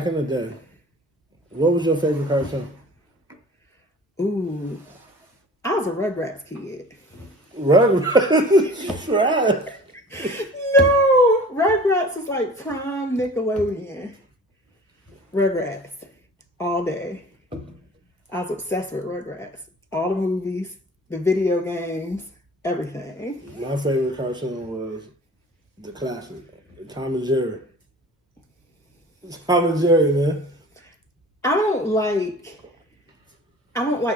back in the day, what was your favorite cartoon? Ooh, I was a Rugrats kid. Rugrats? Trash. No, Rugrats is like prime Nickelodeon. Rugrats, all day. I was obsessed with Rugrats. All the movies, the video games, everything. My favorite cartoon was the classic, Tom and Jerry. Tom and Jerry, man. I don't like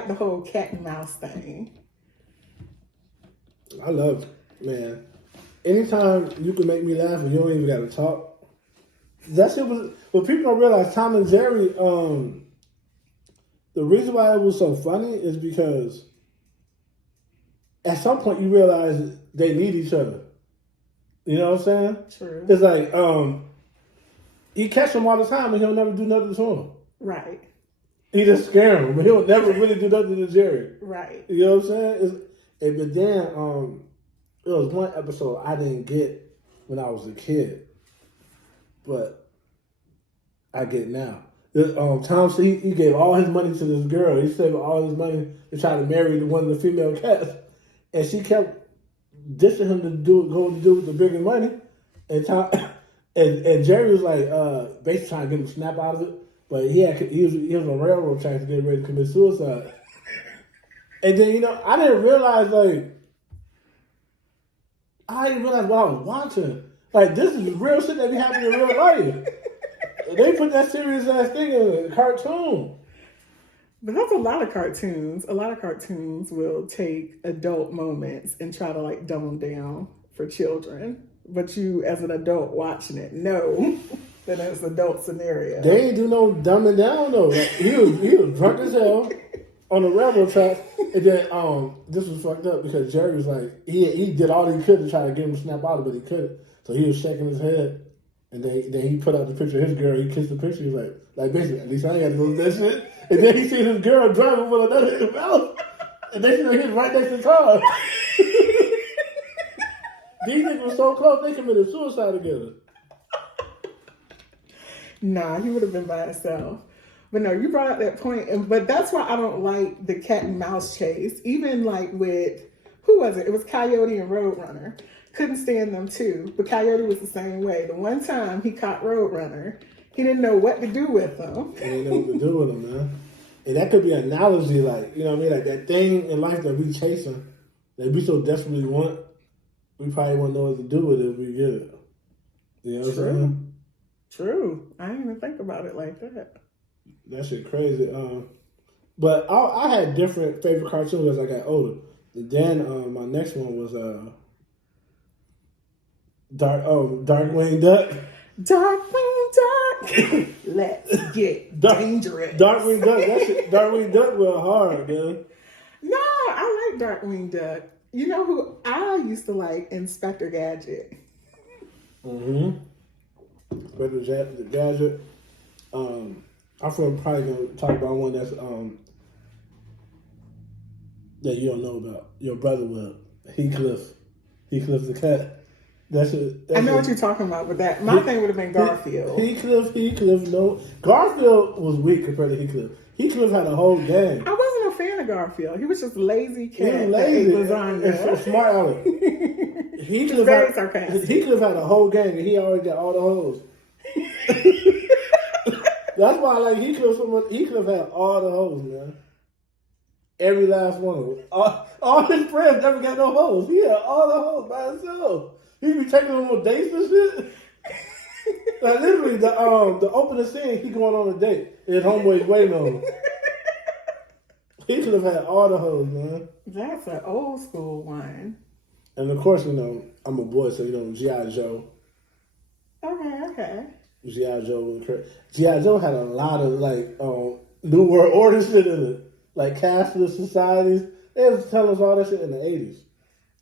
the whole cat and mouse thing. I love it, man. Anytime you can make me laugh and you don't even got to talk. That shit was, but people don't realize Tom and Jerry, the reason why it was so funny is because at some point you realize they need each other. You know what I'm saying? True. It's like, he catch them all the time and he'll never do nothing to him. Right. He just scare him, but he'll never really do nothing to Jerry. Right. You know what I'm saying? But then, there was one episode I didn't get when I was a kid, but I get now. Tom, he gave all his money to this girl. He saved all his money to try to marry one of the female cats, and she kept dissing him to go with the bigger money, and Tom and Jerry was like basically trying to get him to snap out of it, but he was on railroad tracks to get ready to commit suicide. And then I didn't realize what I was watching. Like, this is real shit that be happening in real life. They put that serious ass thing in a cartoon. But that's a lot of cartoons. A lot of cartoons will take adult moments and try to like dumb them down for children. But you, as an adult watching it, know that it's an adult scenario. They ain't do no dumbing down though. Like, he was drunk as hell on the railroad track. And then this was fucked up because Jerry was like, he did all he could to try to get him to snap out of it, but he couldn't. So he was shaking his head. And then he put out the picture of his girl. He kissed the picture. He was like basically, at least I ain't got to go to that shit. And then he seen his girl driving with another in the mouth. And they see him right next to the car. These niggas were so close, they committed suicide together. Nah, he would have been by himself. But no, you brought up that point. But that's why I don't like the cat and mouse chase. Even like with, who was it? It was Coyote and Roadrunner. Couldn't stand them too. But Coyote was the same way. The one time he caught Roadrunner, he didn't know what to do with him. He didn't know what to do with him, man. And that could be an analogy, like, you know what I mean? Like that thing in life that we chasing, that we so desperately want, we probably won't know what to do with it if we get it. You know what I'm saying? True. I didn't even think about it like that. That shit crazy. But I had different favorite cartoons as I got older. And then my next one was Darkwing Duck. Darkwing Duck. Let's get dangerous. Darkwing Duck. Darkwing Duck was hard, man. No, I like Darkwing Duck. You know who I used to like? Inspector Gadget. Mm-hmm. Inspector Gadget. I'm probably gonna talk about one that's that you don't know about. Your brother will. Heathcliff the cat. I know what you're talking about, but my thing would have been Garfield. Heathcliff, no. Garfield was weak compared to Heathcliff. Heathcliff had a whole gang. I wasn't a fan of Garfield. He was just lazy cat. He was lazy. Lasagna. And smart Alex. Heathcliff very sarcastic. Heathcliff had a whole gang, and he always got all the hoes. That's why I like Heathcliff so much. Heathcliff had all the hoes, man. Every last one of them. All his friends never got no hoes. He had all the hoes by himself. He be taking them on dates and shit. Like literally, the opening scene, he going on a date. His homeboy's waiting on him. He could have had all the hoes, man. That's an old school one. And of course, I'm a boy, so G.I. Joe. Okay. G.I. Joe. G.I. Joe had a lot of New World Order shit in it. Like cashless societies. They was telling us all that shit in the 80s.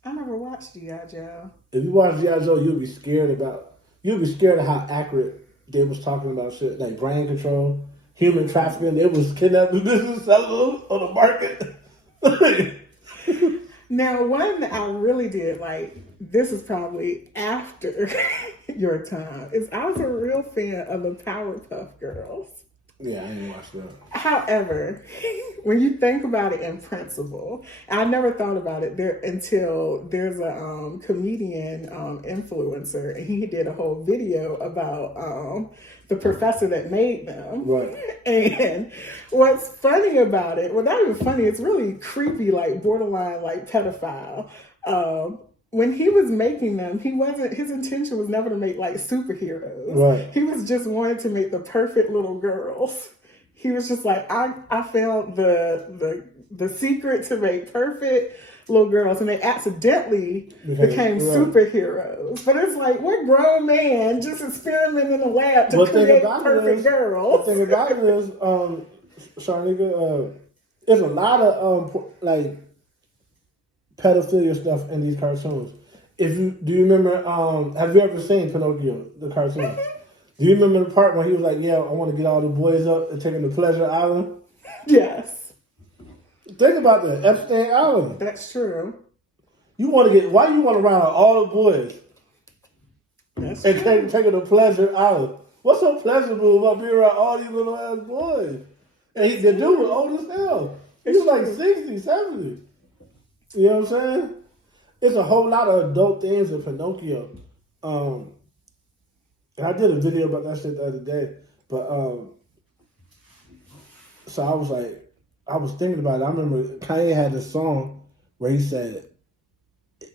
I never watched G.I. Joe. If you watch G.I. Joe, you'd be scared of how accurate they was talking about shit, like brain control, human trafficking. They was kidnapping business sellers on the market. Now, one that I really did like, this is probably after your time. Is I was a real fan of the Powerpuff Girls. Yeah, I didn't watch that. However, when you think about it in principle, I never thought about it there until there's a comedian influencer, and he did a whole video about the professor that made them. Right. And what's funny about it, well, not even funny, it's really creepy, like borderline, like pedophile. When he was making them, his intention was never to make like superheroes. Right. He was just wanting to make the perfect little girls. He was just like, I found the secret to make perfect little girls, and they accidentally became superheroes. But it's like, what grown man just experimenting in the lab to create perfect girls? The thing about it is, Sharnika, there's a lot of like pedophilia stuff in these cartoons. Do you remember? Have you ever seen Pinocchio, the cartoon? Do you remember the part where he was like, "Yeah, I want to get all the boys up and take them to Pleasure Island"? Yes. Think about that, Epstein Island. That's true. Why you want to round all the boys and take them to Pleasure Island? What's so pleasurable about being around all these little ass boys? And the dude was old as hell. He was like 60, 70. You know what I'm saying? It's a whole lot of adult things in Pinocchio. And I did a video about that shit the other day. But, so I was thinking about it. I remember Kanye had this song where he said,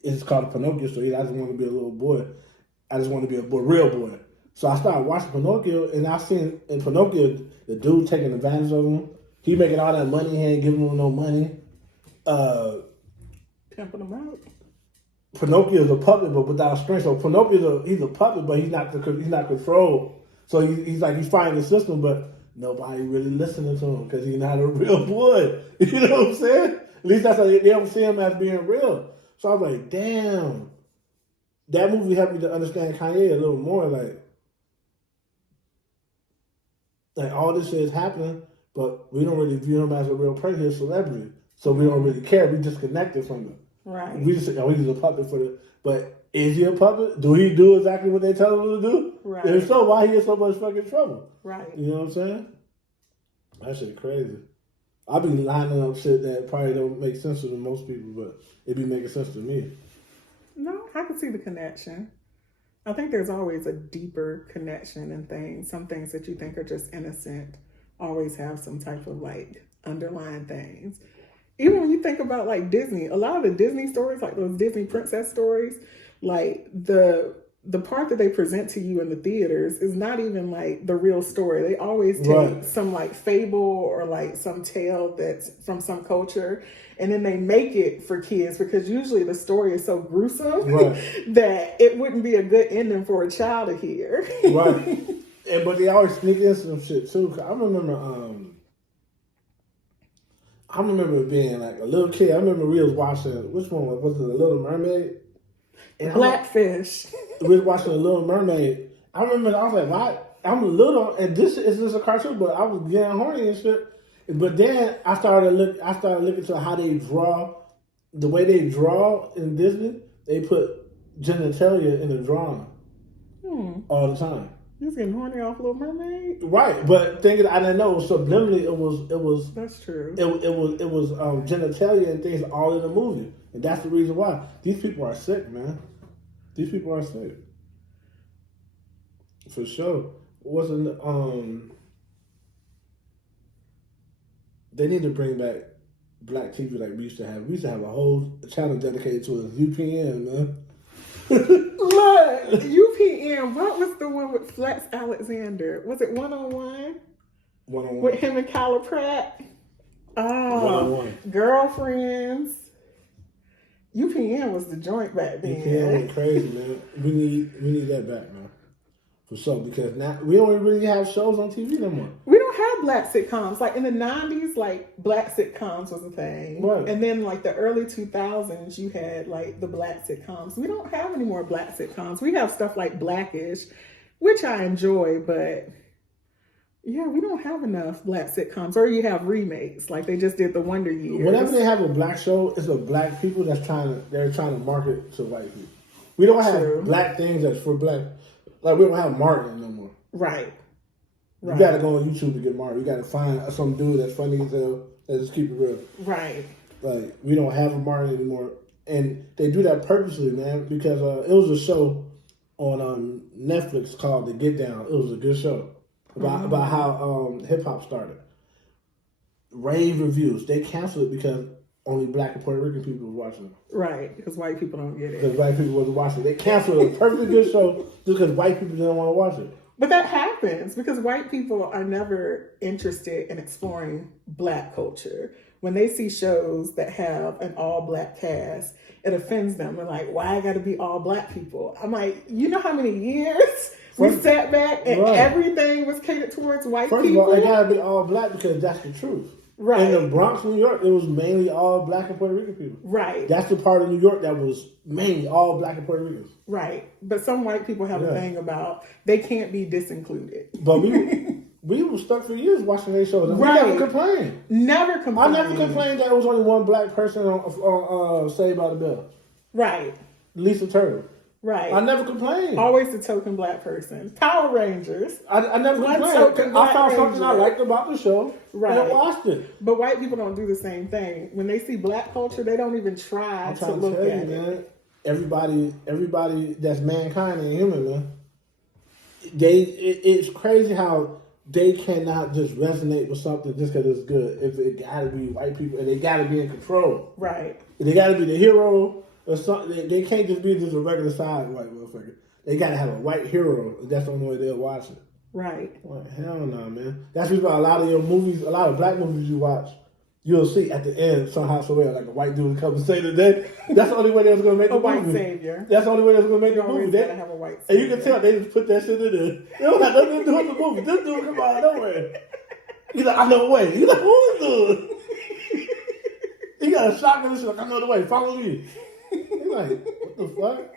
it's called Pinocchio story. I just want to be a little boy. I just want to be a real boy. So I started watching Pinocchio, and I seen in Pinocchio, the dude taking advantage of him. He making all that money, he ain't giving him no money. Pimping him out. Pinocchio is a puppet, but without strength. So Pinocchio, he's a puppet, but he's not controlled. So he's fighting the system, but nobody really listening to him because he's not a real boy. You know what I'm saying? At least that's how they don't see him as being real. So I was like, damn. That movie helped me to understand Kanye a little more. Like all this shit is happening, but we don't really view him as a real person. He's a celebrity. So we don't really care. We disconnected from him. Right. We just say, he's a puppet for the. But is he a puppet? Do he do exactly what they tell him to do? Right. If so, why he in so much fucking trouble? Right. You know what I'm saying? That shit crazy. I be lining up shit that probably don't make sense to most people, but it be making sense to me. No, I can see the connection. I think there's always a deeper connection in things. Some things that you think are just innocent always have some type of like underlying things. Even when you think about like Disney, a lot of the Disney stories, like those Disney princess stories, like the part that they present to you in the theaters is not even like the real story. They always take some like fable or like some tale that's from some culture, and then they make it for kids because usually the story is so gruesome that it wouldn't be a good ending for a child to hear. Right. But they always sneak in some shit too. I remember being like a little kid. I remember we was watching, which one was it, The Little Mermaid? And Blackfish. We was watching The Little Mermaid. I remember I was like, why? I'm little, and this is just a cartoon, but I was getting horny and shit. But then I started looking to how they draw, the way they draw in Disney. They put genitalia in the drawing all the time. You was getting horny off Little Mermaid, right? But thinking I didn't know subliminally, it was. That's true. It was genitalia and things all in the movie, and that's the reason why these people are sick, man. These people are sick, for sure. They need to bring back black TV like we used to have. We used to have a whole channel dedicated to a UPN, man. Look, UPN. What was the one with Flex Alexander? Was it 101? 101 with him and Kyla Pratt. Oh, 101 Girlfriends. UPN was the joint back then. UPN went crazy, man. We need that back, man. For sure, because now we don't really have shows on TV no more. We don't have black sitcoms. Like in the 90s, like black sitcoms was a thing. Right. And then like the early 2000s, you had like the black sitcoms. We don't have any more black sitcoms. We have stuff like Blackish, which I enjoy, but yeah, we don't have enough black sitcoms. Or you have remakes, like they just did the Wonder Years. Whenever they have a black show, it's a black people they're trying to market to white people. We don't have black things that's for black. Like we don't have Martin no more. Right. You got to go on YouTube to get Martin. You got to find some dude that's funny as hell. Let's just keep it real. Right. Like we don't have a Martin anymore, and they do that purposely, man. Because it was a show on Netflix called The Get Down. It was a good show about how hip hop started. Rave reviews. They canceled it because only Black and Puerto Rican people was watching it. Right, because white people don't get it. Because white people wasn't watching it. They canceled a perfectly good show just because white people didn't want to watch it. But that happens because white people are never interested in exploring Black culture. When they see shows that have an all-Black cast, it offends them. They're like, why I got to be all Black people? I'm like, you know how many years we sat back and everything was catered towards white people? First of all, it got to be all Black because that's the truth. Right. In the Bronx, New York, it was mainly all Black and Puerto Rican people. Right. That's the part of New York that was mainly all Black and Puerto Ricans. Right. But some white people have a thing about they can't be disincluded. But we were stuck for years watching their shows. And we never complained. Never complained. I never complained that there was only one Black person on Saved by the Bell. Right. Lisa Turtle. Right. I never complained. Always the token Black person. Power Rangers. I never complained. I found something I liked about the show. Right. And I watched it. But white people don't do the same thing. When they see Black culture, they don't even try to look at it. Man, everybody that's mankind and human, man. It's crazy how they cannot just resonate with something just because it's good. If it gotta be white people and they gotta be in control. Right. They gotta be the hero or something. They can't just be just a regular size white motherfucker. They gotta have a white hero. That's the only way they'll watch it. Right. Well, hell no, man. That's why a lot of your movies, a lot of Black movies you watch, you'll see at the end somehow, somewhere, like a white dude come and say that. That's the only way they was gonna make the movie. A white savior. That's the only way they was gonna make the movie. They gotta have a white savior. And you can tell they just put that shit in there. They don't have nothing to do with the movie. This dude come out of nowhere. He's like, I know the way. He's like, who is this? He got a shotgun and shit like, I know the way. Follow me. He's like, what the fuck?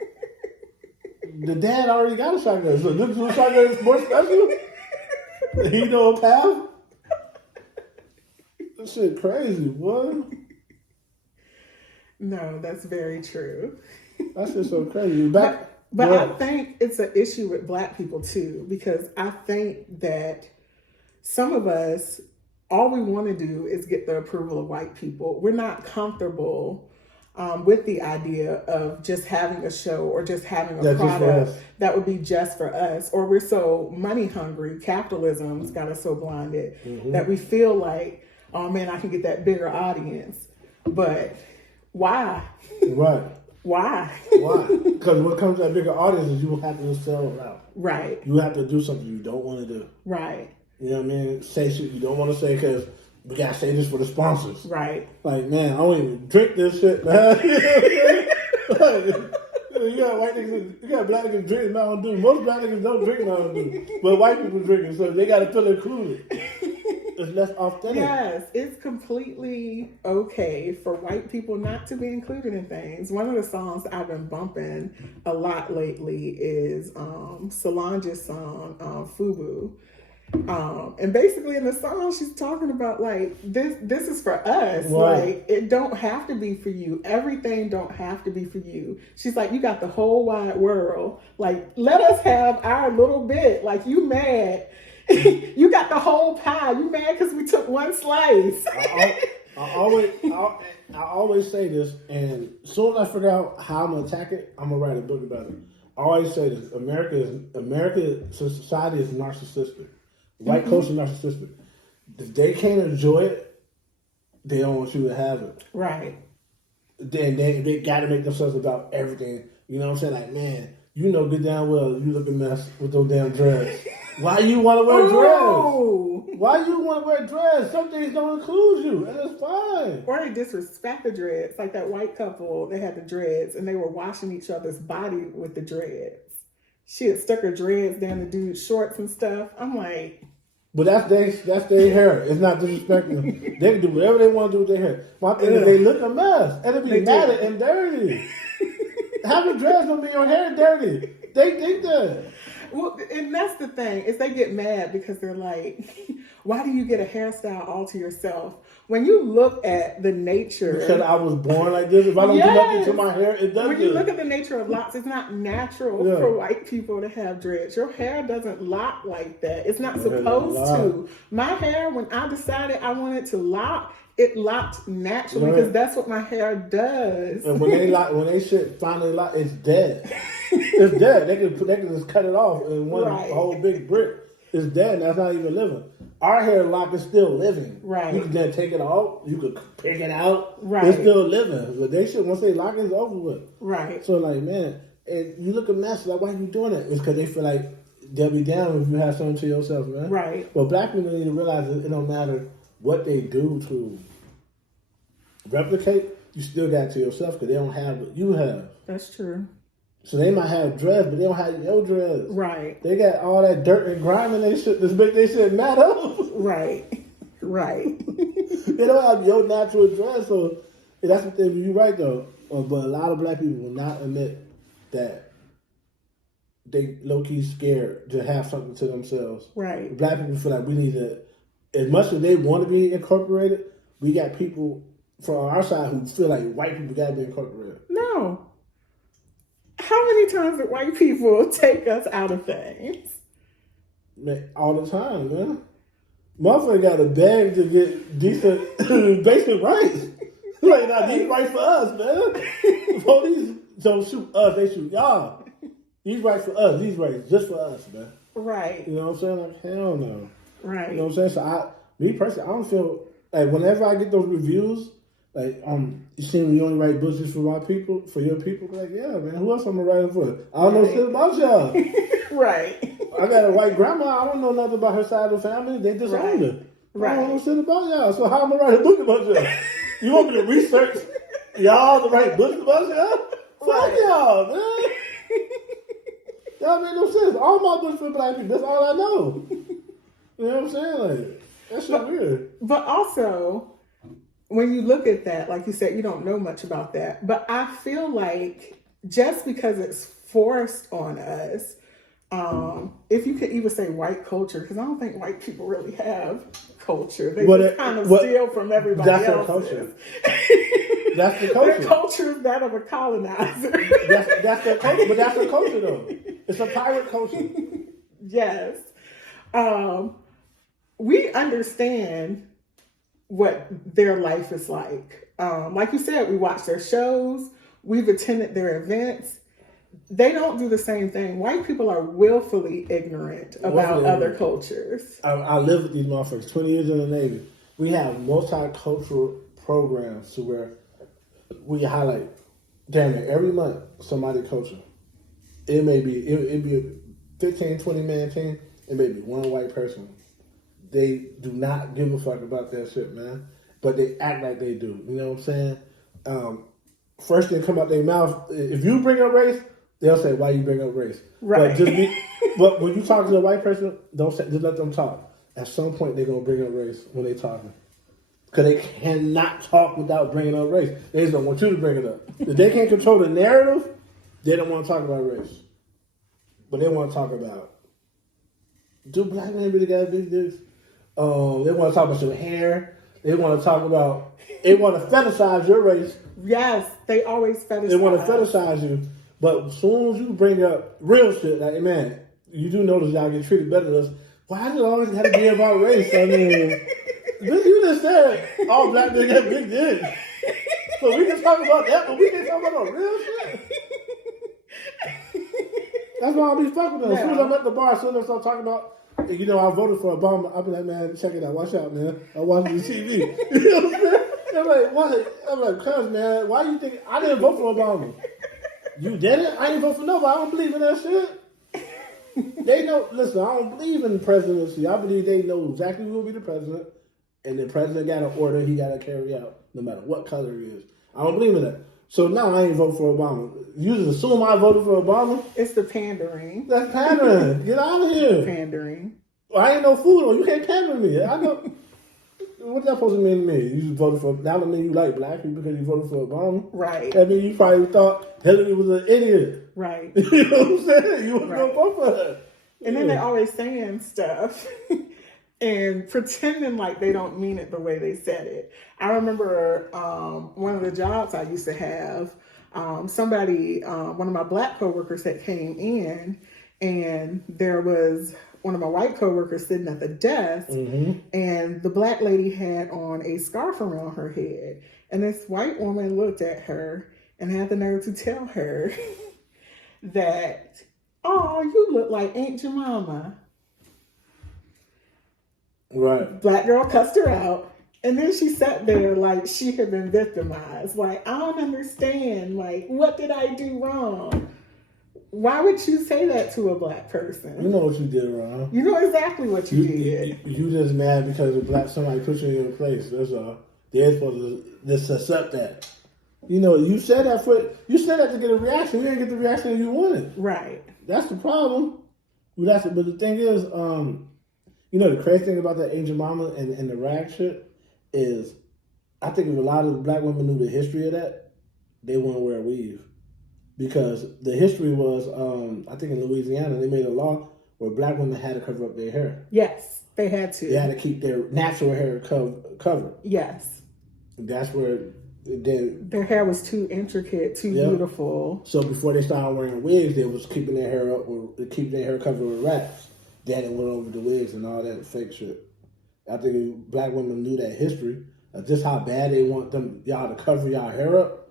The dad already got a shotgun. So this dude's shotgun is more special? He know a path? That shit crazy, boy. No, that's very true. That's just so crazy. But I think it's an issue with Black people too, because I think that some of us, all we want to do is get the approval of white people. We're not comfortable with the idea of just having a show or just having a product that would be just for us. Or we're so money hungry, capitalism's got us so blinded that we feel like, oh man, I can get that bigger audience. But why? Right. Why? Why? Because when it comes to that bigger audience, you will have to sell it out. Right. You have to do something you don't want to do. Right. You know what I mean? Say shit you don't want to say because we got to say this for the sponsors. Right. Like, man, I don't even drink this shit, man. You know what I mean? You got white niggas, you got Black niggas drinking Mountain Dew. Most Black niggas don't drink Mountain Dew. But white people drinking, so they got to feel included. It's less authentic. Yes, it's completely okay for white people not to be included in things. One of the songs I've been bumping a lot lately is Solange's song, Fubu. And basically in the song, she's talking about like, this is for us. Right. Like, it don't have to be for you. Everything don't have to be for you. She's like, you got the whole wide world. Like, let us have our little bit. Like, you mad. You got the whole pie. You mad because we took one slice. I always say this, and as soon as I figure out how I'm gonna attack it, I'm gonna write a book about it. I always say this: America society is narcissistic. White culture is narcissistic. If they can't enjoy it, they don't want you to have it. Right. Then they got to make themselves about everything. You know what I'm saying? Like, man, you know good damn well you look a mess with those damn dreads. Why you want to wear dreads? Why you want to wear dreads? Some things don't include you, and it's fine. Or they disrespect the dreads. Like that white couple, they had the dreads, and they were washing each other's body with the dreads. She had stuck her dreads down the dude's shorts and stuff. I'm like... But that's their hair. It's not disrespecting. They can do whatever they want to do with their hair. My thing is they look a mess, and they be matted and dirty. Having dreads don't mean your hair dirty. They think that. Well, and that's the thing is they get mad because they're like, "Why do you get a hairstyle all to yourself?" When you look at the nature, because I was born like this. If I don't do nothing to my hair, it does. When you look at the nature of locks, it's not natural for white people to have dreads. Your hair doesn't lock like that. It's not supposed to. My hair, when I decided I wanted to lock, it locked naturally because that's what my hair does. And when they shit finally lock, it's dead. It's dead. They can just cut it off in one whole big brick. It's dead. That's not even living. Our hair lock is still living. Right. You can then take it off. You could pick it out. Right. It's still living. But they should, once they lock it, it's over with. Right. So like, man, and you look at mess like, why are you doing it? It's because they feel like they'll be down if you have something to yourself, man. Right. Well, black people need to realize that it don't matter what they do to replicate. You still got it to yourself because they don't have what you have. That's true. So they might have dreads, but they don't have your dreads. Right. They got all that dirt and grime and they shit to make they shit matter. Right. Right. They don't have your natural dreads, so that's the thing. You're right though. But a lot of black people will not admit that they low key scared to have something to themselves. Right. Black people feel like we need to, as much as they want to be incorporated, we got people from our side who feel like white people got to be incorporated. No. How many times did white people take us out of things? Man, all the time, man. Motherfucker got a bag to get decent basic rights. Like, now these rights for us, man. Police don't shoot us, they shoot y'all. These rights for us, these rights just for us, man. Right. You know what I'm saying? Like, hell no. Right. You know what I'm saying? So me personally, I don't feel like whenever I get those reviews, like, you see me, you only write books just for my people, for your people. Like, yeah, man, who else am I writing for? I don't know shit about y'all. Right. I got a white grandma. I don't know nothing about her side of the family. They just own her. Right. I don't know shit about y'all. So how am I write a book about y'all? You want me to research y'all to write books about y'all? Fuck y'all, man. That make no sense. All my books for black people. That's all I know. You know what I'm saying? Like, that shit weird. But also, when you look at that, like you said, you don't know much about that. But I feel like just because it's forced on us, if you could even say white culture, because I don't think white people really have culture. They just kind of steal from everybody else. That's their culture. That's the culture. Their culture is that of a colonizer. That's their culture. But that's their culture, though. It's a pirate culture. Yes. We understand what their life is like. Like you said, we watch their shows. We've attended their events. They don't do the same thing. White people are willfully ignorant about other cultures. I lived with these motherfuckers, 20 years in the Navy. We have multicultural programs to where we highlight, damn it, every month, somebody's culture. It may be, it'd be a 15, 20 man team. It may be one white person. They do not give a fuck about that shit, man. But they act like they do. You know what I'm saying? First thing come out their mouth, if you bring up race, they'll say, why you bring up race? Right. But when you talk to a white person, don't say, just let them talk. At some point, they're going to bring up race when they're talking. Because they cannot talk without bringing up race. They just don't want you to bring it up. If they can't control the narrative, they don't want to talk about race. But they want to talk about, do black men really got big dicks? They want to talk about your hair. They want to talk about, they want to fetishize your race. Yes, they always fetishize. They want to fetishize you. But as soon as you bring up real shit, like, man, you do notice y'all get treated better than us. Why does it always have to be about race? I mean, you just said all black men have big dicks. So we can talk about that, but we can't talk about no real shit. That's why I'll be fucking with them. As soon as I'm at the bar, as soon as I start talking about, you know, I voted for Obama, I'll be like, man, check it out. Watch out, man. I watch the TV. You know what I'm saying? I'm like, what? I'm like, cuz, man, why you think I didn't vote for Obama? You didn't? I didn't vote for nobody. I don't believe in that shit. They know, listen, I don't believe in presidency. I believe they know exactly who will be the president, and the president got an order he got to carry out, no matter what color he is. I don't believe in that. So now I ain't vote for Obama. You just assume I voted for Obama? It's the pandering. That's pandering. Get out of here. Pandering. Well, I ain't no fool though. You can't pander me. I know. What's that supposed to mean to me? You just voted for, that don't mean you like black people because you voted for Obama. Right. That means you probably thought Hillary was an idiot. Right. You know what I'm saying? You wasn't going to vote for her. And then they're always saying stuff and pretending like they don't mean it the way they said it. I remember one of the jobs I used to have, one of my black coworkers that came in, and there was one of my white coworkers sitting at the desk, and the black lady had on a scarf around her head. And this white woman looked at her and had the nerve to tell her that, "Oh, you look like Aunt Jemima." Right. Black girl cussed her out. And then she sat there like she had been victimized. Like, I don't understand. Like, what did I do wrong? Why would you say that to a black person? You know what you did wrong. You know exactly what you did. You just mad because somebody put you in your place. That's all. They're supposed to just accept that. You know, you said that to get a reaction. You didn't get the reaction you wanted. Right. That's the problem. But the thing is, you know, the crazy thing about that Angel Mama and the rag shit is, I think if a lot of black women knew the history of that, they wouldn't wear a weave. Because the history was, I think in Louisiana, they made a law where black women had to cover up their hair. Yes, they had to. They had to keep their natural hair covered. Yes. That's where their hair was too intricate, too beautiful. So before they started wearing wigs, they was keeping their hair up or keeping their hair covered with wraps. Then it went over the wigs and all that fake shit. I think if black women knew that history, just how bad they want y'all to cover y'all hair up,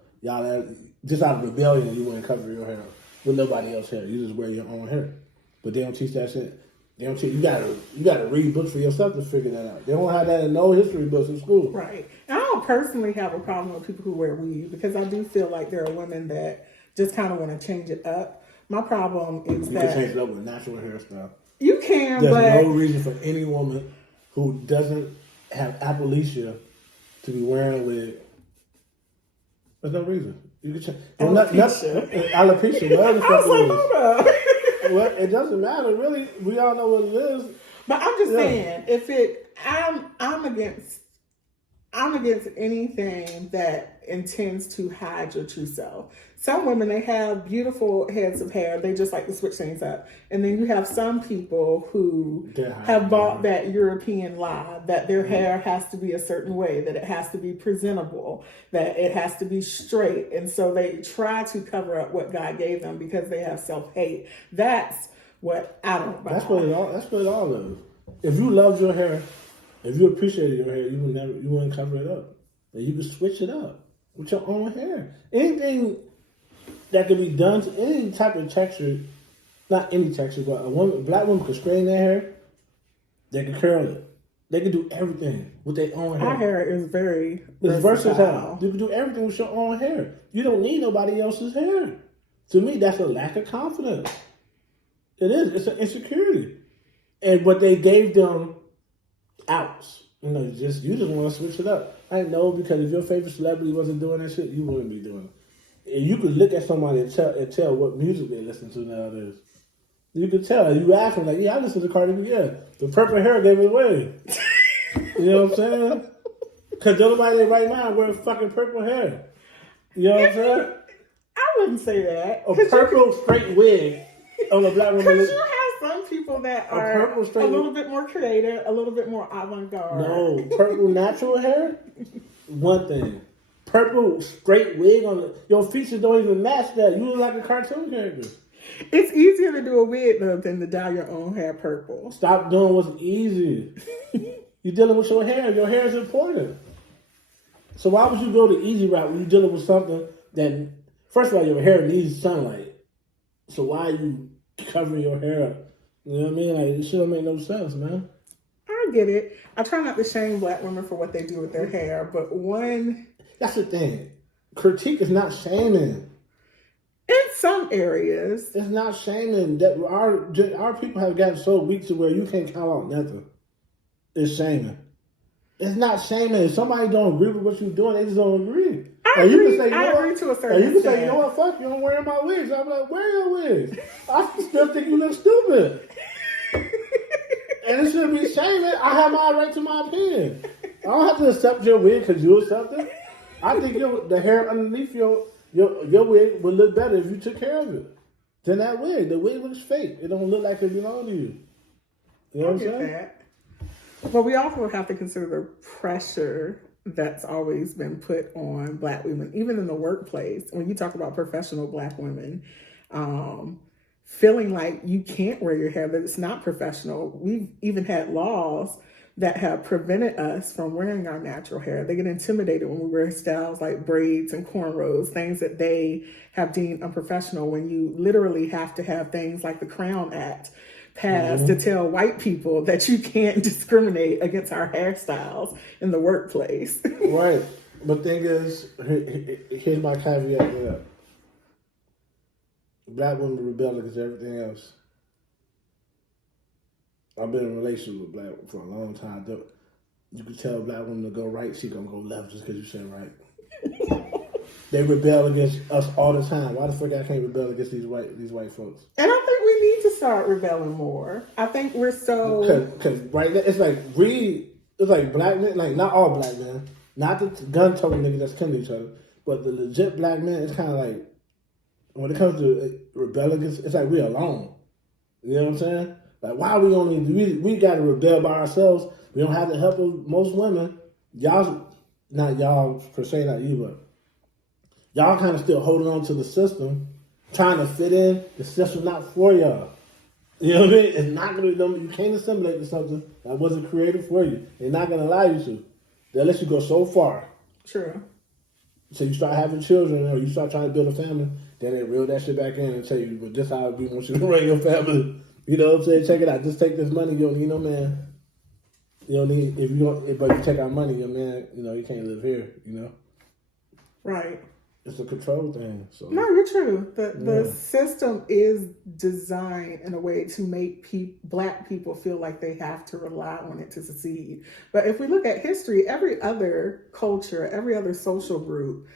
just out of rebellion, you wouldn't cover your hair up with nobody else's hair. You just wear your own hair. But they don't teach that shit. They don't teach. You gotta read books for yourself to figure that out. They don't have that in no history books in school. Right. And I don't personally have a problem with people who wear weave, because I do feel like there are women that just kind of want to change it up. My problem is you can change it up with natural hairstyle. You can, There's but no reason for any woman who doesn't have alopecia to be wearing a wig. There's no reason. You can change. Alopecia. Alopecia. Whatever the fuck it is. Well, it doesn't matter, really. We all know what it is. But I'm just saying, I'm against anything that intends to hide your true self. Some women, they have beautiful heads of hair. They just like to switch things up. And then you have some people who have bought that European lie that their hair has to be a certain way, that it has to be presentable, that it has to be straight. And so they try to cover up what God gave them because they have self-hate. That's what I don't buy. That's what it all is. If you loved your hair, if you appreciated your hair, you wouldn't cover it up. And you could switch it up with your own hair. Anything that can be done to any type of texture, not any texture, but a black woman could straighten their hair, they can curl it. They can do everything with their own hair. Our hair is very versatile. You can do everything with your own hair. You don't need nobody else's hair. To me, that's a lack of confidence. It is. It's an insecurity. But they gave them outs. You just want to switch it up. I know, because if your favorite celebrity wasn't doing that shit, you wouldn't be doing it. And you could look at somebody and tell what music they listen to nowadays. You could tell. You ask them, like, yeah, I listen to Cardi B. Yeah, the purple hair gave it away. You know what I'm saying? Because nobody in right now wearing fucking purple hair. You know what I'm saying? I wouldn't say that. A purple straight wig on a black woman. Because you have some people that are a little bit more creative, a little bit more avant-garde. No, purple natural hair, one thing. Purple straight wig on your features don't even match that. You look like a cartoon character. It's easier to do a wig though than to dye your own hair purple. Stop doing what's easy. You're dealing with your hair. Your hair is important. So why would you go the easy route when you're dealing with something that, first of all, your hair needs sunlight. So why are you covering your hair up? You know what I mean? Like, it shouldn't make no sense, man. I get it. I try not to shame black women for what they do with their hair, but that's the thing. Critique is not shaming. In some areas. It's not shaming. That our people have gotten so weak to where you can't count out nothing. It's shaming. It's not shaming. If somebody don't agree with what you're doing, they just don't agree. I agree to a certain extent. You can say, you know what, fuck, you don't wear my wigs. I'm like, wear your wigs. I still think you look stupid. And it shouldn't be shaming. I have my right to my opinion. I don't have to accept your wig because you accept it. I think the hair underneath your wig would look better if you took care of it. than that wig. The wig looks fake. It don't look like it belongs to you. You know I what I'm get saying? that. But we also have to consider the pressure that's always been put on Black women, even in the workplace. When you talk about professional Black women, feeling like you can't wear your hair, that it's not professional. We've even had laws that have prevented us from wearing our natural hair. They get intimidated when we wear styles like braids and cornrows, things that they have deemed unprofessional, when you literally have to have things like the Crown Act passed to tell white people that you can't discriminate against our hairstyles in the workplace. Right. But thing is, here's my caveat to that. Black women rebel against everything else. I've been in a relationship with black for a long time. You can tell a black woman to go right, she gonna go left just because you said right. They rebel against us all the time. Why the fuck I can't rebel against these white folks? And I think we need to start rebelling more. I think we're so... Because right now, it's like black men, like not all black men, not the gun-toting niggas that's killing each other, but the legit black men, it's kind of like, when it comes to rebelling, it's like we're alone. You know what I'm saying? Like, why we only, we got to rebel by ourselves. We don't have the help of most women. Y'all, not y'all per se, not you, but y'all kind of still holding on to the system, trying to fit in. The system's not for y'all. You know what I mean? It's not going to, you can't assimilate to something that wasn't created for you. They're not going to allow you to. They'll let you go so far. True. So you start having children, or you start trying to build a family, then they reel that shit back in and tell you, but this how we want you to run your family. You know what I'm saying? Check it out. Just take this money. You don't need no man. You don't need, but if you take our money, your man, you can't live here, Right. It's a control thing. So no, you're true. The system is designed in a way to make Black people feel like they have to rely on it to succeed. But if we look at history, every other culture, every other social group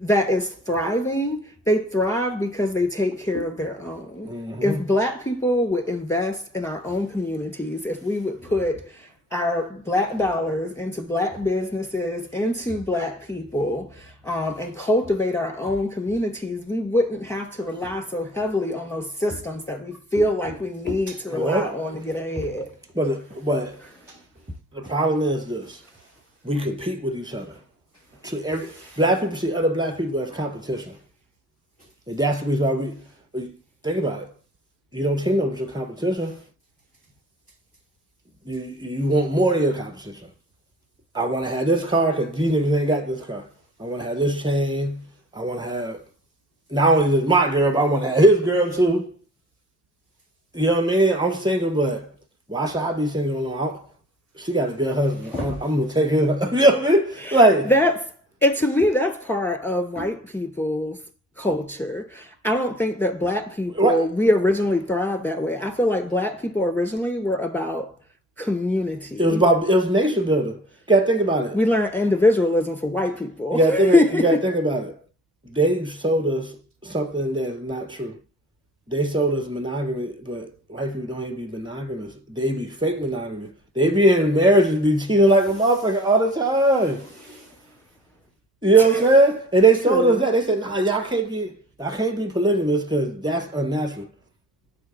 that is thriving, they thrive because they take care of their own. Mm-hmm. If Black people would invest in our own communities, if we would put our Black dollars into Black businesses, into Black people, and cultivate our own communities, we wouldn't have to rely so heavily on those systems that we feel like we need to rely on to get ahead. But the problem is this: we compete with each other. Black people see other Black people as competition, and that's the reason why we think about it. You don't team up with your competition. You want more of your competition. I want to have this car because these niggas ain't got this car. I want to have this chain. I want to have, not only just my girl, but I want to have his girl too. You know what I mean? I'm single, but why should I be single alone? She got a good husband. I'm going to take him. You know what I mean? Like, to me, that's part of white people's culture. I don't think that Black people, we originally thrived that way. I feel like Black people originally were about community. It was nation building. You gotta think about it. We learned individualism for white people. You gotta think about it. They sold us something that's not true. They sold us monogamy, but white people don't even be monogamous. They be fake monogamous. They be in marriages, be cheating like a motherfucker all the time. You know what I'm saying? And they sold us that. They said, nah, y'all can't be polygamous because that's unnatural.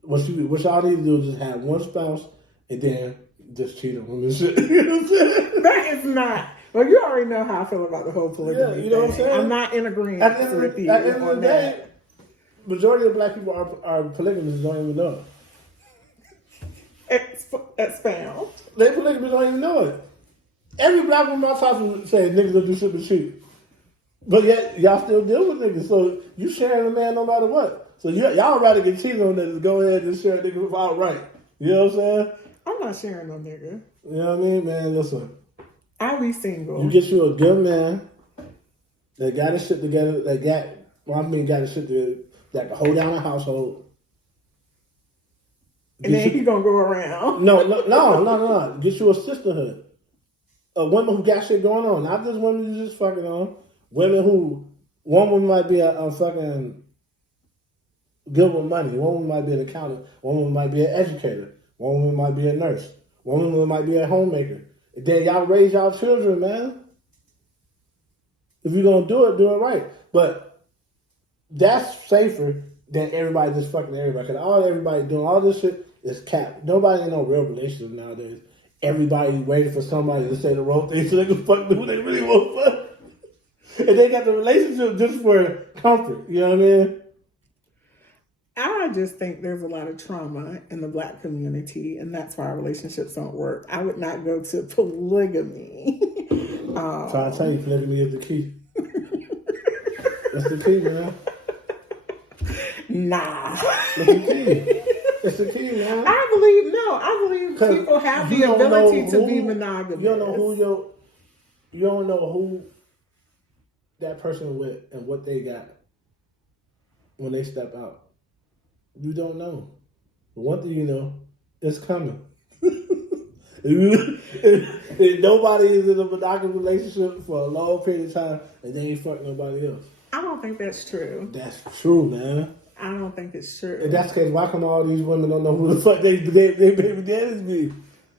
What y'all need to do is just have one spouse and then just cheat on them and shit. You know what I'm saying? That is not. Well, you already know how I feel about the whole polygamy. Yeah, you know what I'm saying? I'm not in agreement with you. At the end of the day, majority of Black people are polygamists, don't even know it. Expound. They polygamists don't even know it. Every Black woman I talk to say niggas don't do shit but cheat. But yet, y'all still deal with niggas. So you sharing a man no matter what. So y'all rather get cheated on than just go ahead and share a nigga outright. You know what I'm saying? I'm not sharing no nigga. You know what I mean, man? Listen. I'll be single. You get you a good man that got his shit together, got his shit together, that can hold down a household. And then he's gonna go around. No. Get you a sisterhood. A woman who got shit going on. Not just women you just fucking on. Women who, one woman might be a fucking good with money. One woman might be an accountant. One woman might be an educator. One woman might be a nurse. One woman might be a homemaker. And then y'all raise y'all children, man. If you're going to do it right. But that's safer then everybody just fucking everybody. Cause everybody doing all this shit is cap. Nobody in no real relationship nowadays. Everybody waiting for somebody to say the wrong thing so they can fuck who they really want to fuck. And they got the relationship just for comfort. You know what I mean? I just think there's a lot of trauma in the Black community, and that's why our relationships don't work. I would not go to polygamy. So I tell you, polygamy is the key. That's the key, man. Nah. It's the key. It's the key, man. I believe people have the ability to be monogamous. You don't know who that person with and what they got when they step out. You don't know. But one thing you know, it's coming. If nobody is in a monogamous relationship for a long period of time and they ain't fuck nobody else. I don't think that's true. That's true, man. I don't think it's true. If that's the case, why come all these women don't know who the fuck they baby daddies be?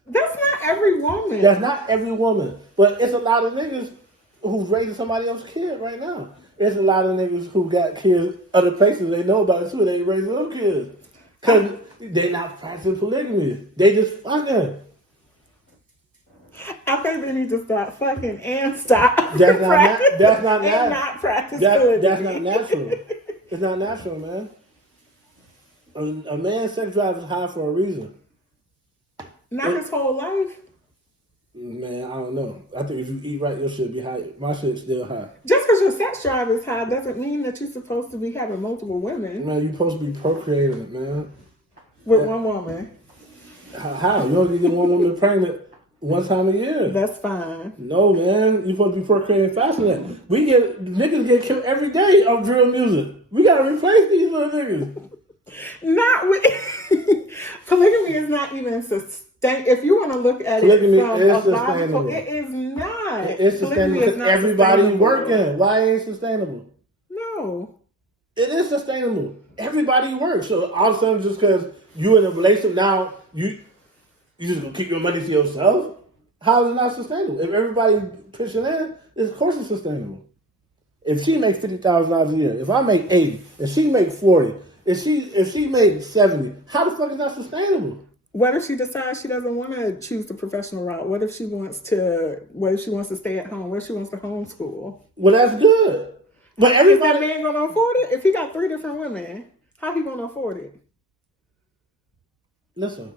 That's not every woman. That's not every woman. But it's a lot of niggas who's raising somebody else's kid right now. There's a lot of niggas who got kids other places they know about it too. They raising little kids. Because they not practicing polygamy. They just fucking. I think they need to stop fucking and stop. That's not and not practice that's not natural. It's not natural, man. A man's sex drive is high for a reason. Not his whole life. Man, I don't know. I think if you eat right, your shit be high. My shit's still high. Just because your sex drive is high doesn't mean that you're supposed to be having multiple women. Man, you're supposed to be procreating, man. With one woman. How? You only get one woman pregnant one time a year. That's fine. No, man. You're supposed to be procreating faster than that. Niggas get killed every day of drill music. We gotta replace these little niggas. Not with polygamy is not even if you want to look at polygamy it from is a sustainable. logical, it is not. It's sustainable because everybody's working. Why ain't it sustainable? No. It is sustainable. Everybody works. So all of a sudden, just because you in a relationship now, you just gonna keep your money to yourself? How is it not sustainable? If everybody pitching in, of course it's sustainable. If she makes $50,000 a year, if I make 80, if she make 40, if she made 70, how the fuck is that sustainable? What if she decides she doesn't want to choose the professional route? What if she wants to stay at home? What if she wants to homeschool? Well, that's good. But everybody... Is that man going to afford it? If he got 3 different women, how he going to afford it? Listen,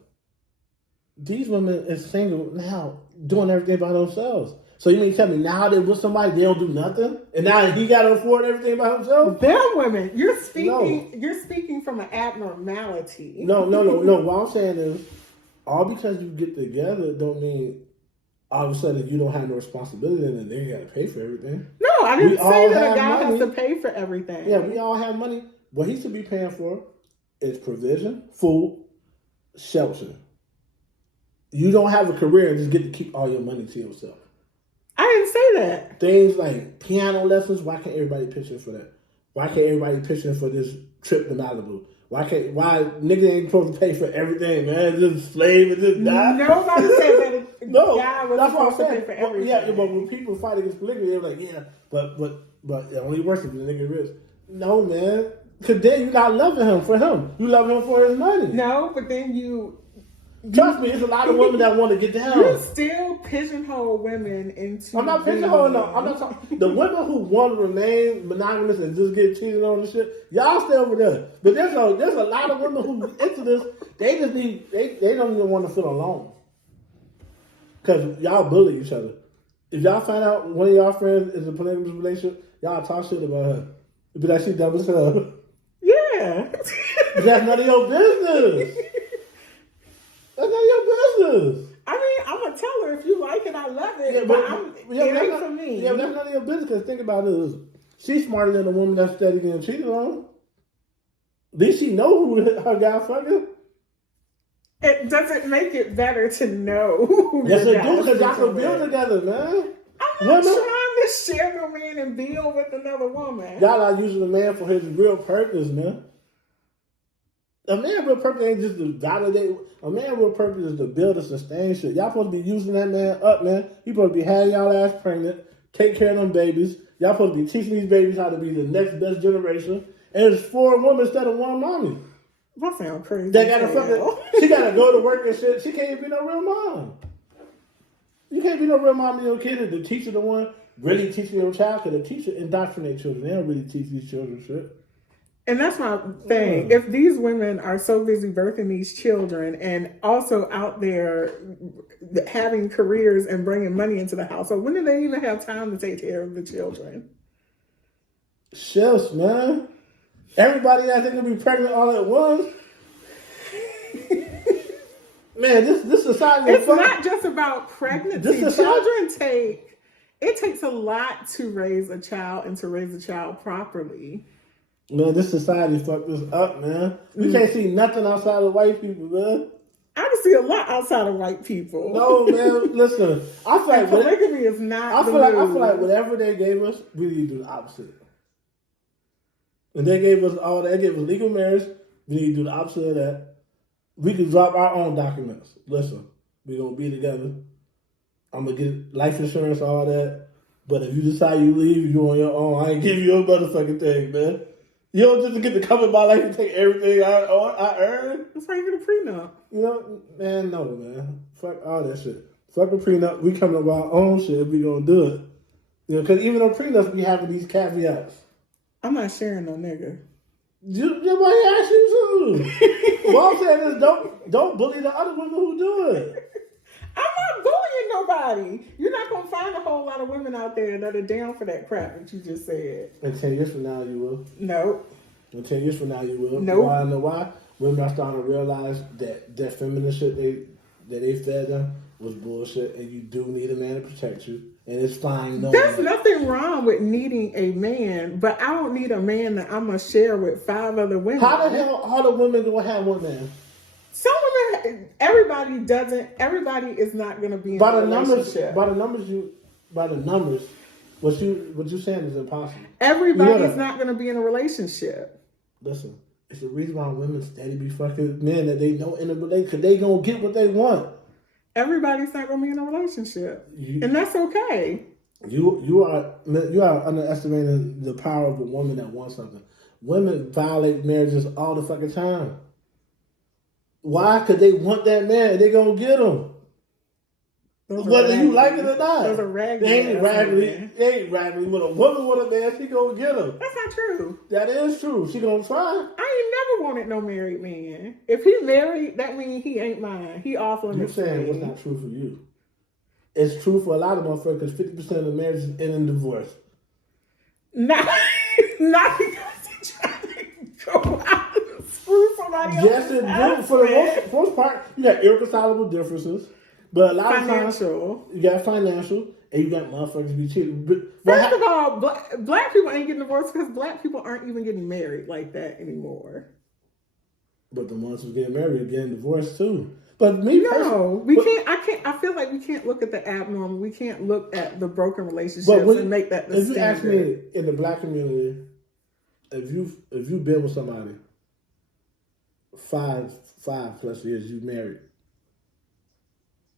these women is single now, doing everything by themselves. So you mean tell me now they're with somebody, they don't do nothing? And now he got to afford everything by himself? Them women. You're speaking from an abnormality. No. What I'm saying is, all because you get together don't mean all of a sudden you don't have no responsibility and then you got to pay for everything. No, I didn't say that a guy has to pay for everything. Yeah, we all have money. What he should be paying for is provision, food, shelter. You don't have a career and just get to keep all your money to yourself. I didn't say that. Things like piano lessons, why can't everybody pitch in for that? Why can't everybody pitch in for this trip to Malibu? Why nigga ain't supposed to pay for everything, man? Just slave and just die? Nobody said that no, guy was that's what supposed I'm to saying. pay for everything. Yeah, but when people fight against polygamy, they're like, yeah, but it only works if the nigga rich. No, man. Because then you're not loving him for him. You love him for his money. No, but then you... Trust me, there's a lot of women that want to get down. You still pigeonhole women into... I'm not pigeonholing them. I'm not talking... The women who want to remain monogamous and just get cheated on and shit, y'all stay over there. But there's a lot of women who into this, they just need... They don't even want to feel alone. Because y'all bully each other. If y'all find out one of y'all friends is in a polygamous relationship, y'all talk shit about her. But that she dumb as hell. Yeah. That's none of your business. That's none of your business. I mean, I'm going to tell her if you like it, I love it. Yeah, but it ain't for me. Yeah, but that's none of your business. Because think about it. She's smarter than a woman that's steady getting cheated on. Did she know who her guy fucking? It doesn't make it better to know who yes, it do, because y'all can build together, man. I'm not trying to share no man and build with another woman. Y'all are using a man for his real purpose, man. A man's real purpose ain't just to validate. A man's real purpose is to build and sustain shit. Y'all supposed to be using that man up, man. He supposed to be having y'all ass pregnant, take care of them babies. Y'all supposed to be teaching these babies how to be the next best generation. And it's 4 women instead of 1 mommy. That sounds crazy. They gotta fucking, she gotta go to work and shit. She can't be no real mom. You can't be no real mom to your kid. The teacher, the one really teaching your child, because the teacher indoctrinate children. They don't really teach these children shit. And that's my thing. If these women are so busy birthing these children and also out there having careers and bringing money into the household, when do they even have time to take care of the children? Shucks, man. Everybody I think will be pregnant all at once. Man, this society. It's not just about pregnancy. It takes a lot to raise a child and to raise a child properly. Man, this society fucked us up, man. We can't see nothing outside of white people, man. I can see a lot outside of white people. No, man. Listen, I feel like polygamy is not. I feel like whatever they gave us, we need to do the opposite. And they gave us legal marriage. We need to do the opposite of that. We can drop our own documents. Listen, we're gonna be together. I'm gonna get life insurance, all that. But if you decide you leave, you on your own. I ain't give you a motherfucking thing, man. You don't just get to come in my life and take everything I earn. That's why you get a prenup. You know, man, no, man. Fuck all that shit. Fuck a prenup. We coming up with our own shit if we gonna do it. You know, because even on prenups, we having these caveats. I'm not sharing no nigga. Nobody asked you to. What I'm saying is don't bully the other women who do it. I'm not bullying nobody. You're not gonna find a whole lot of women out there that are down for that crap that you just said. And 10 years from now, you will. No. And 10 years from now, you will. Nope. Why? I know why. Women are starting to realize that feminist shit that they fed them was bullshit, and you do need a man to protect you, and it's fine. There's nothing wrong with needing a man, but I don't need a man that I'm gonna share with 5 other women. How the hell all the women gonna have one man? Some women, everybody is not gonna be in a relationship. By the numbers, what you saying is impossible. Everybody's not gonna be in a relationship. Listen, it's the reason why women steady be fucking men that they know in a relationship, because they gonna get what they want. Everybody's not gonna be in a relationship, and that's okay. You are underestimating the power of a woman that wants something. Women violate marriages all the fucking time. Why? Because they want that man. They gonna get him, whether you like it or not. Those are raggedy. They ain't raggedy. When a woman want a man, she gonna get him. That's not true. That is true. She gonna try. I ain't never wanted no married man. If he married, that means he ain't mine. He off on You're saying what's not true for you. It's true for a lot of motherfuckers, because 50% of the marriages end in divorce. Not because he's trying to go out and screw somebody else. Yes, it do. For the most part, you got irreconcilable differences. But a lot of times, you got financial, and you got motherfuckers be cheating. First of all, black people ain't getting divorced because black people aren't even getting married like that anymore. But the ones who get married are getting divorced too. But I feel like we can't look at the abnormal. We can't look at the broken relationships and make that the standard. If you ask me, in the black community, if you've been with somebody 5 plus years, you married,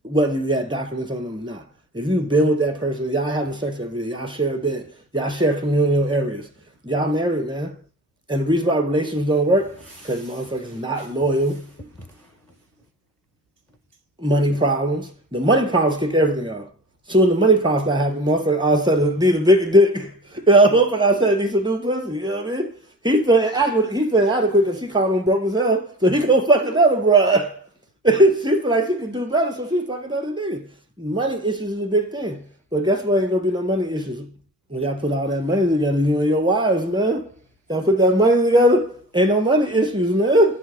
whether you got documents on them or not. If you've been with that person, y'all having sex every day, y'all share a bed, y'all share communal areas, y'all married, man. And the reason why relationships don't work, because motherfuckers not loyal. Money problems. The money problems kick everything off. So when the money problems start happening, motherfucker all of a sudden need a bigger dick. You know, motherfucker all of a sudden need some new pussy. You know what I mean? He feeling adequate because she called him broke as hell, so he gonna fuck another broad. She feel like she can do better, so she fucking another nigga. Money issues is a big thing. But guess what? Ain't gonna be no money issues. When y'all put all that money together, you and your wives, man. Y'all put that money together, ain't no money issues, man.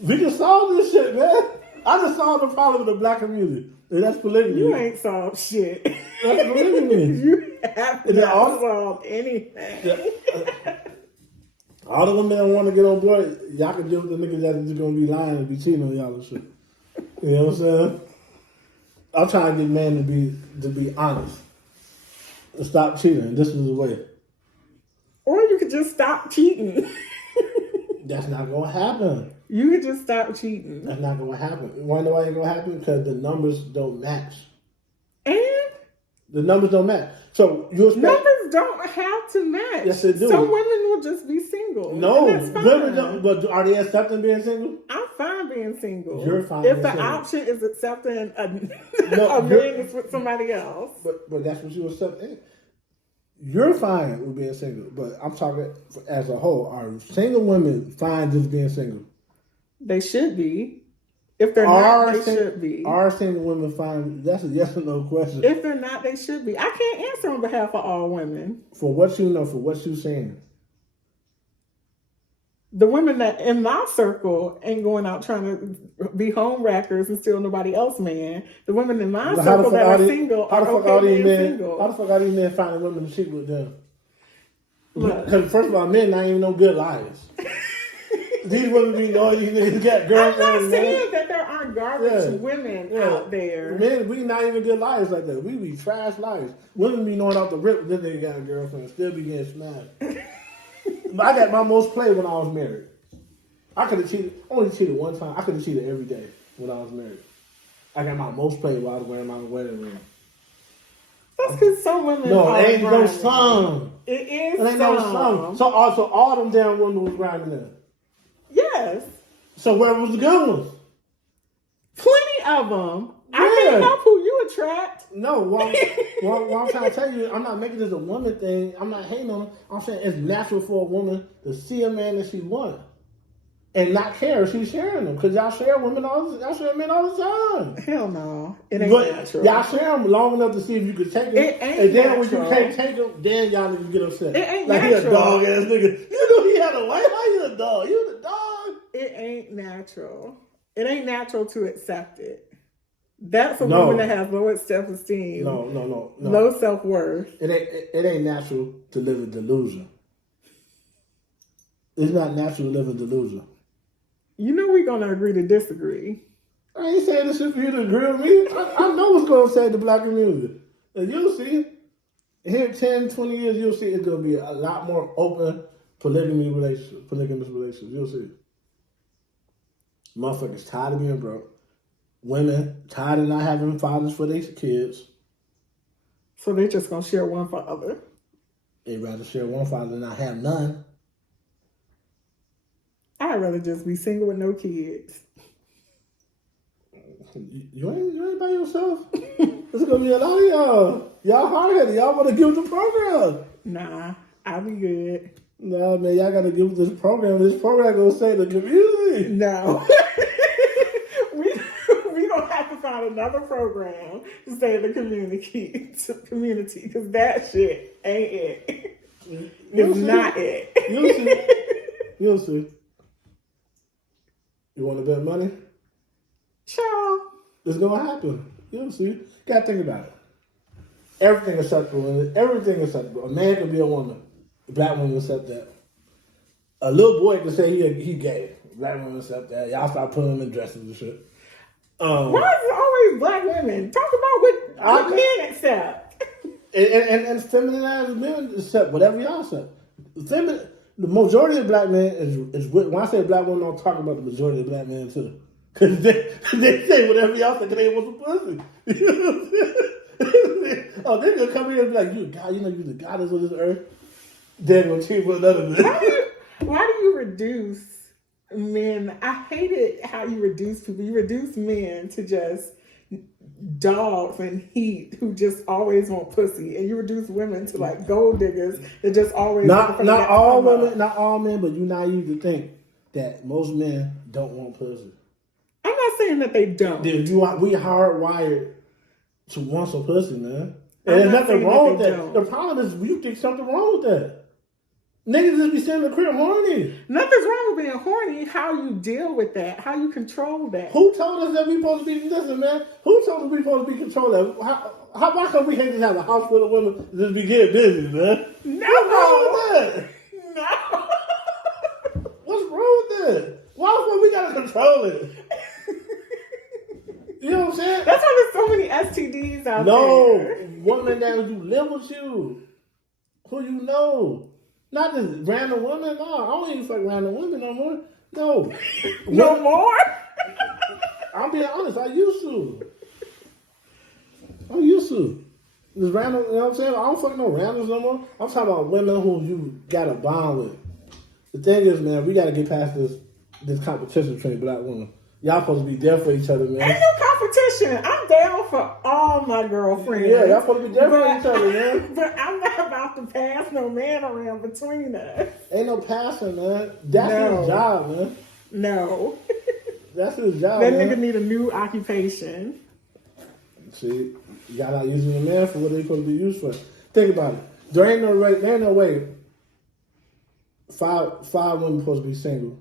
We can solve this shit, man. I just solved the problem with the black community. And that's polygamy. You ain't solved shit. That's polygamy. You have not solved anything. Yeah. All the women that want to get on board, y'all can deal with the niggas that are just going to be lying and be cheating on y'all and shit. You know what I'm saying? I'm trying to get men to be honest and stop cheating. This is the way. Or you could just stop cheating. That's not going to happen. You could just stop cheating. That's not going to happen. You want to know why it ain't going to happen? Because the numbers don't match. And The numbers don't match. So you expect Numbers don't have to match. Yes, they do. Some women will just be single. no, and that's fine. women don't. But are they accepting being single? I'm fine being single. You're fine if being the single. option is accepting a No, man is with somebody else. But that's what you accept. You're fine with being single, but I'm talking as a whole. Are single women fine just being single? They should be. If they're not, they should be. Are single women fine? That's a yes or no question. If they're not, they should be. I can't answer on behalf of all women. For what you know, for what you're saying. The women that in my circle ain't going out trying to be home wreckers and steal nobody else's man. The women in my circle that are single are okay being single. How the fuck are these men finding women to cheat with them? Look. Because first of all, men not even no good liars. These women be knowing these niggas got girlfriends. I'm not saying that there aren't garbage women out there. Men, we not even good liars like that. We be trash liars. Women be knowing off the rip that they got a girlfriend, still be getting smashed. But I got my most play when I was married. I could have cheated, only cheated one time. I could have cheated every day when I was married. I got my most play while I was wearing my wedding ring. That's because some women No, are it ain't no grinding. some. It is It ain't some. no some. So also all them damn women was grinding there. Yes. So where was the good ones? Plenty of them. I can't help who you attract. No, what I'm trying to tell you, I'm not making this a woman thing. I'm not hating on her. I'm saying it's natural for a woman to see a man that she wants and not care if she's sharing them. Because y'all share men all the time. Hell no. It ain't But natural. y'all share them long enough to see if you can take them. It ain't and then natural. when you can't take them, then y'all niggas get upset. It ain't like natural. He a dog ass nigga. You know he had a wife. How you a dog? You the dog. It ain't natural. It ain't natural to accept it. That's a woman that has low self-esteem. No. Low self-worth. It ain't natural to live in delusion. It's not natural to live in delusion. You know we're going to agree to disagree. I ain't saying this shit for you to agree with me. I know what's going to say the black community. And you'll see. Here 10, 20 years, you'll see it's going to be a lot more open polygamous relationships. You'll see. Motherfuckers tired of being broke. Women tired of not having fathers for their kids. So they're just going to share one for other. They'd rather share one father than not have none. I'd rather just be single with no kids. You ain't by yourself. There's going to be a lot of y'all. Y'all hard-headed. Y'all want to give the program. Nah, I'll be good. Nah, man, y'all got to give this program. This program going to say the community. No. we don't have to find another program to save the community because that shit ain't it. It's not it. You'll see. You'll see. You want to bet money? Sure. It's going to happen. You'll see. Got to think about it. Everything is acceptable. Everything is acceptable. A man can be a woman. A black woman accept that. A little boy can say he gay. Black women accept that. Y'all start putting him in dresses and shit. Why is it always black women? Talk about what men accept. And feminine ass men accept whatever y'all accept. The majority of black men is when I say black women, don't talk about the majority of black men too. Because they say whatever y'all think they want some pussy. Oh, they're gonna come here and be like, you a god, you know you the goddess of this earth. They're gonna cheat with another man. Why do you reduce men? I hated how you reduce people. You reduce men to just dogs and heat who just always want pussy, and you reduce women to like gold diggers that just always not all women, not all men, but you naive to think that most men don't want pussy. I'm not saying that they don't. Dude, we hardwired to want some pussy, man. And there's nothing wrong with that. Don't. The problem is you think something wrong with that. Niggas just be sitting in the crib horny. Nothing's wrong with being horny. How you deal with that? How you control that? Who told us that we supposed to be listen, man? Who told us we supposed to be controlling that? Why can't we can't just have a house full of women just be getting busy, man? No. What's wrong with that? No. What's wrong with that? Why we gotta control it? You know what I'm saying? That's why there's so many STDs out there. No, women that do live with you, who you know, not just random women. No, I don't even fuck random women no more. No, no more. I'm being honest. I used to. This random, you know what I'm saying? I don't fuck no randoms no more. I'm talking about women who you got a bond with. The thing is, man, we got to get past this competition between black women. Y'all supposed to be there for each other, man. Ain't no competition. I'm down for all my girlfriends. Yeah, y'all supposed to be there for each other, man. But I'm not about to pass no man around between us. Ain't no passing, man. That's his job, man. No. That's his job, That man. nigga need a new occupation. See, y'all not using the man for what they supposed to be used for. Think about it. There ain't no way five women supposed to be single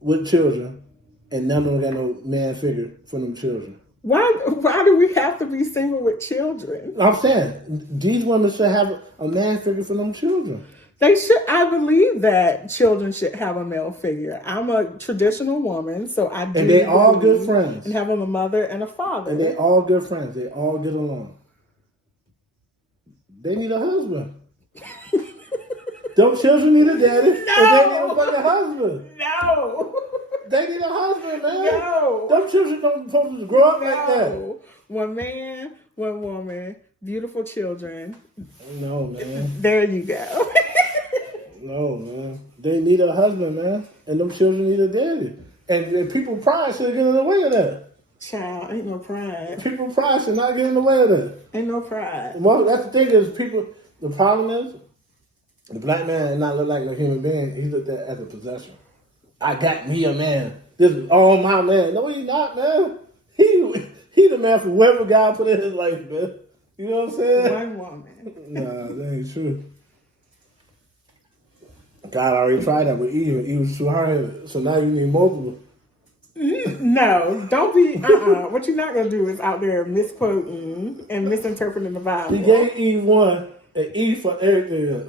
with children, and none of them got no man figure for them children. Why do we have to be single with children? I'm saying these women should have a man figure for them children. They should. I believe that children should have a male figure. I'm a traditional woman, so I do. And they all good friends. And having a mother and a father. And they all good friends. They all get along. They need a husband. Them children need a daddy. No. And they need a fucking husband. No. They need a husband, man. No. Them children don't supposed to grow up like that. One man, one woman, beautiful children. No, man. There you go. No, man. They need a husband, man. And them children need a daddy. And people pride should get in the way of that. Child, ain't no pride. People pride should not get in the way of that. Ain't no pride. Well, that's the thing is the problem is, the black man not look like no human being. He looked at as a possession. I got me a man. This is all my man. No, he not, man. He the man for whoever God put in his life, man. You know what I'm saying? One woman. Nah, that ain't true. God already tried that with Eve, and Eve was too hard. So now you need multiple. No, don't be. What you're not gonna do is out there misquoting and misinterpreting the Bible. He gave Eve one, and Eve for everything else.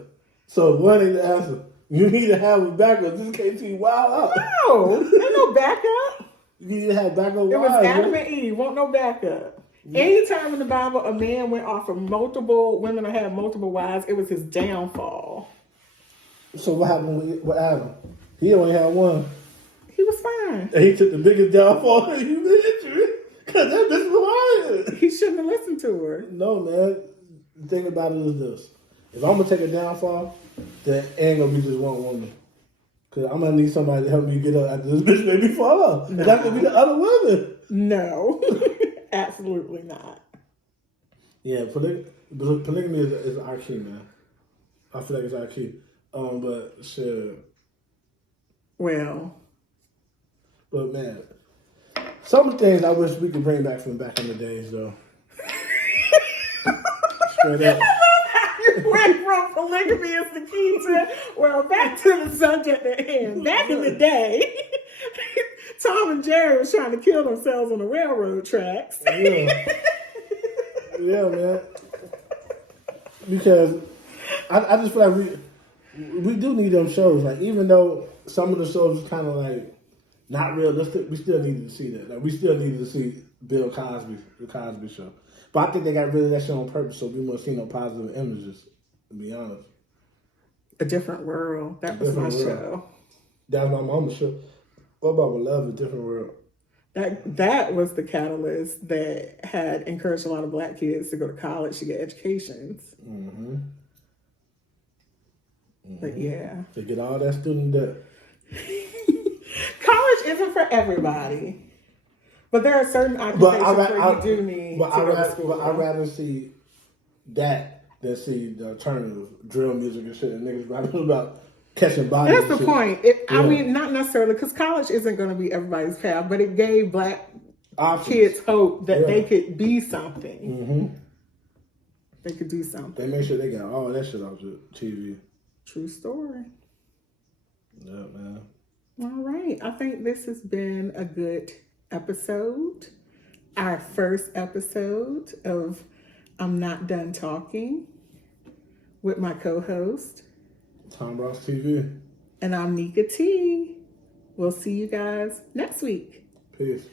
So one ain't the answer. You need to have a backup just in case he wild out. No, ain't no backup. You need to have backup. It was Adam and Eve. Won't no backup. Anytime in the Bible a man went off of multiple women or had multiple wives, it was his downfall. So what happened with Adam? He only had one. He was fine. And he took the biggest downfall in human history. Because that bitch was lying. He shouldn't have listened to her. No, man. The thing about it is this. If I'm going to take a downfall, then it ain't going to be just one woman. Because I'm going to need somebody to help me get up after this bitch made me fall off. And that's going to be the other women. No. Absolutely not. Yeah, polygamy is our key, man. I feel like it's our key. But shit. Well. But man, some of the things I wish we could bring back from back in the days, though. Straight up. You went from polygamy is the key to, well, back to the subject at hand. Back in the day, Tom and Jerry was trying to kill themselves on the railroad tracks. Yeah. Yeah, man. Because I just feel like we do need them shows. Like, even though some of the shows kind of like not realistic, we still needed to see that. Like, we still needed to see Bill Cosby, the Cosby Show. But I think they got rid of that show on purpose so we won't see no positive images, to be honest. A Different World. That was my show. That was my mama's show. What about Love, A Different World? That was the catalyst that had encouraged a lot of black kids to go to college to get educations. Mm-hmm. But yeah. To get all that student debt. College isn't for everybody. But there are certain occupations where you do need to go to school. But I'd rather see that than see the alternative drill music and shit and niggas rapping about catching bodies. That's the point. I mean, not necessarily, because college isn't going to be everybody's path, but it gave black kids hope that they could be something. Mm-hmm. They could do something. They make sure they got all that shit off the TV. True story. Yeah, man. All right. I think this has been a good episode. Our first episode of I'm Not Done Talking with my co-host, Tom Ross TV. And I'm Nika T. We'll see you guys next week. Peace.